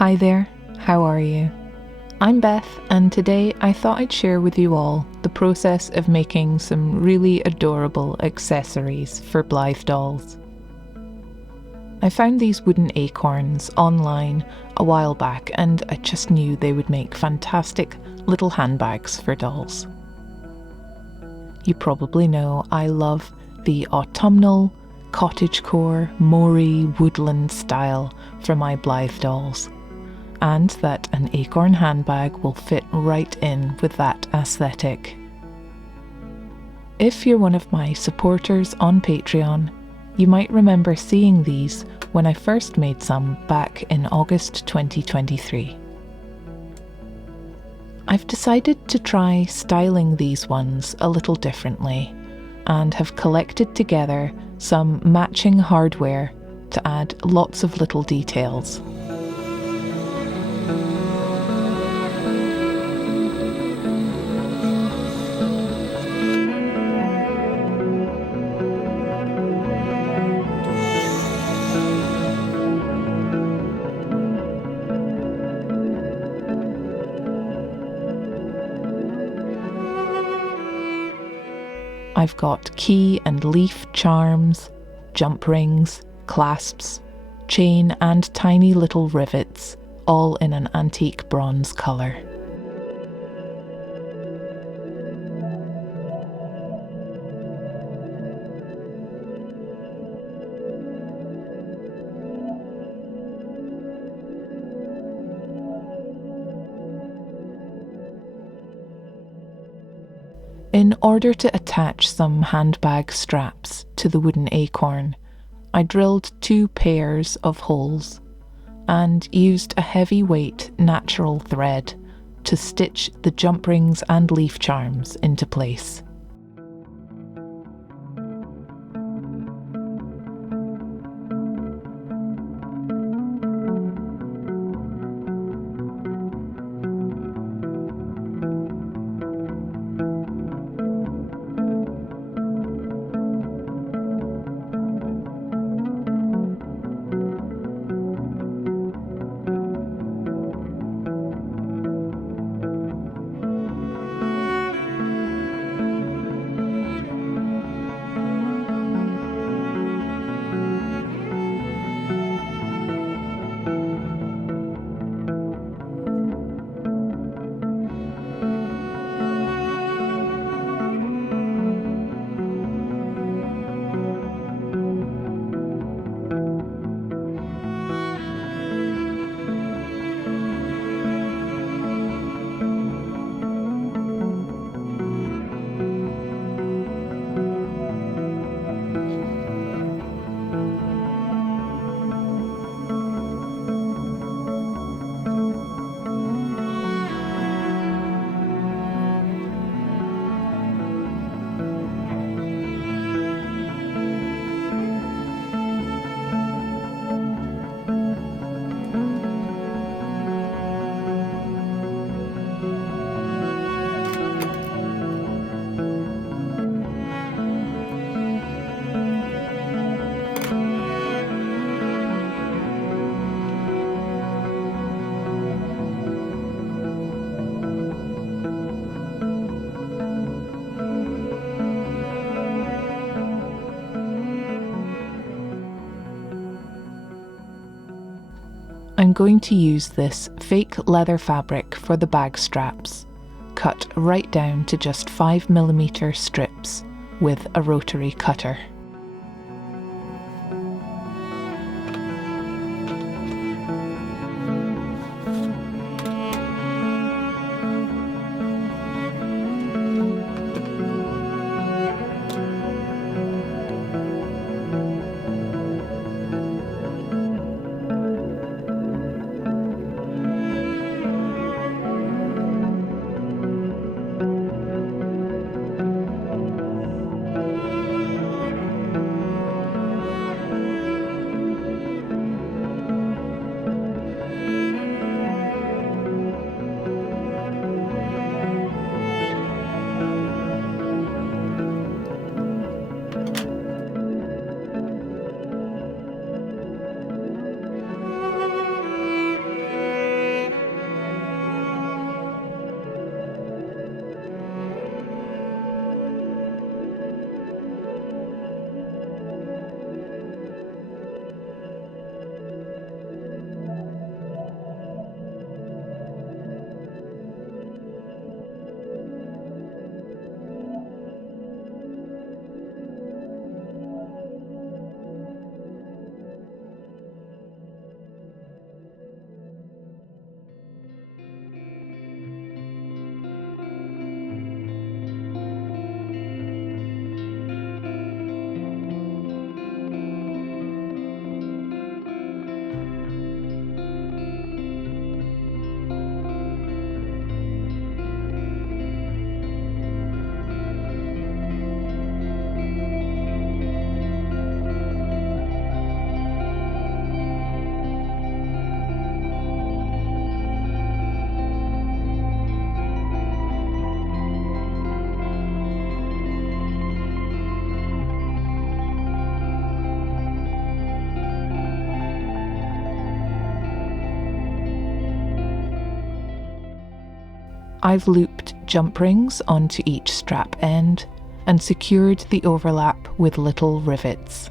Hi there, how are you? I'm Beth, and today I thought I'd share with you all the process of making some really adorable accessories for Blythe dolls. I found these wooden acorns online a while back, and I just knew they would make fantastic little handbags for dolls. You probably know I love the autumnal, cottagecore, moory, woodland style for my Blythe dolls, and that an acorn handbag will fit right in with that aesthetic. If you're one of my supporters on Patreon, you might remember seeing these when I first made some back in August 2023. I've decided to try styling these ones a little differently and have collected together some matching hardware to add lots of little details. I've got key and leaf charms, jump rings, clasps, chain and tiny little rivets, all in an antique bronze colour. In order to attach some handbag straps to the wooden acorn, I drilled 2 pairs of holes and used a heavyweight natural thread to stitch the jump rings and leaf charms into place. I'm going to use this fake leather fabric for the bag straps, cut right down to just 5mm strips with a rotary cutter. I've looped jump rings onto each strap end and secured the overlap with little rivets.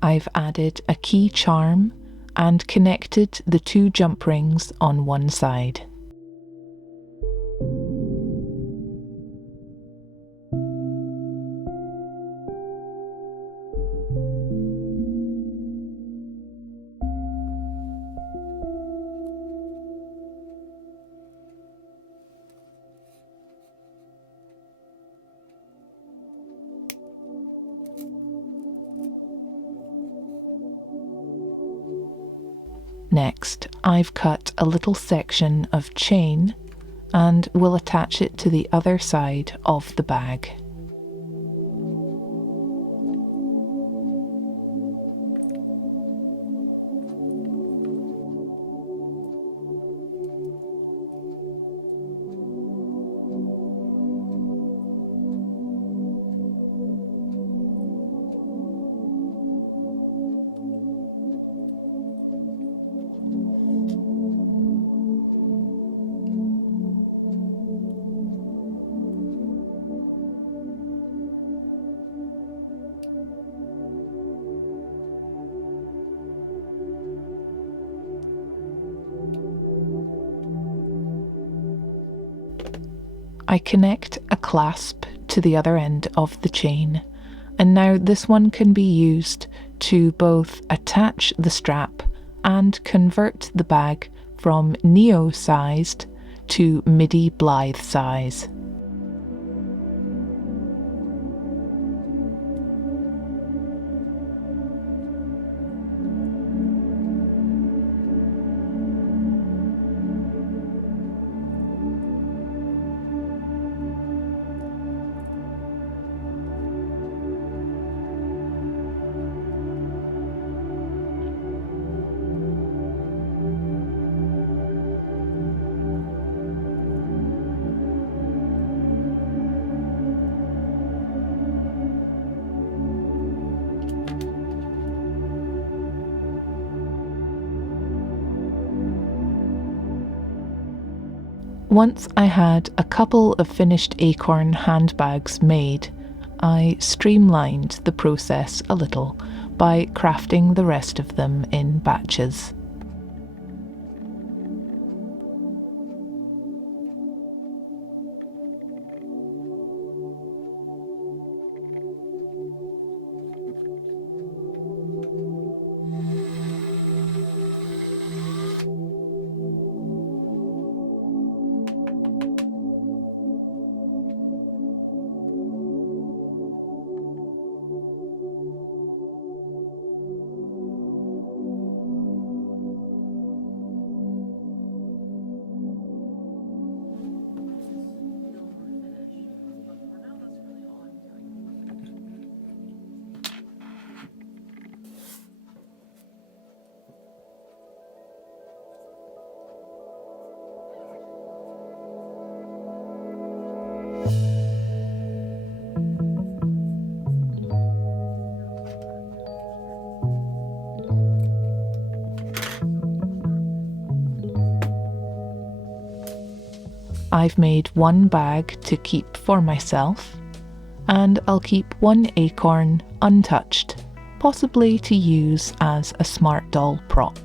I've added a key charm and connected the 2 jump rings on one side. Next, I've cut a little section of chain and will attach it to the other side of the bag. I connect a clasp to the other end of the chain, and now this one can be used to both attach the strap and convert the bag from neo-sized to Middie Blythe size. Once I had a couple of finished Acorn handbags made, I streamlined the process a little by crafting the rest of them in batches. I've made one bag to keep for myself, and I'll keep one acorn untouched, possibly to use as a smart doll prop.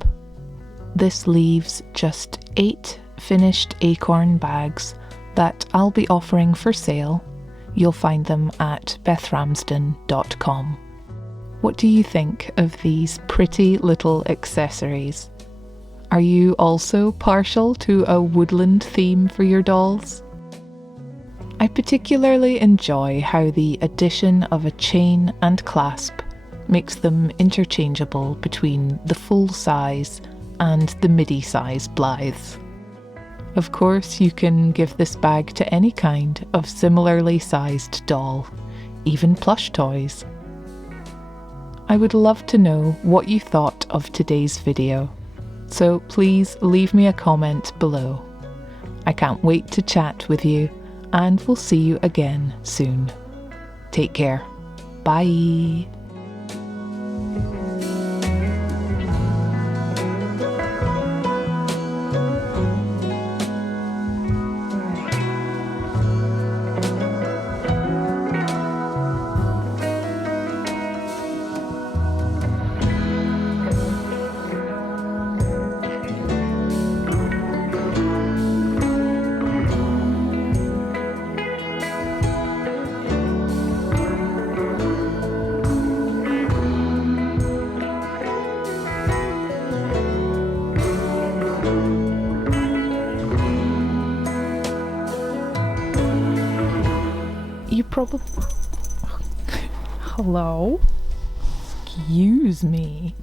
This leaves just 8 finished acorn bags that I'll be offering for sale. You'll find them at bethramsden.com. What do you think of these pretty little accessories? Are you also partial to a woodland theme for your dolls? I particularly enjoy how the addition of a chain and clasp makes them interchangeable between the full size and the midi size Blythes. Of course, you can give this bag to any kind of similarly sized doll, even plush toys. I would love to know what you thought of today's video, so please leave me a comment below. I can't wait to chat with you, and we'll see you again soon. Take care. Bye. You probably... Hello? Excuse me.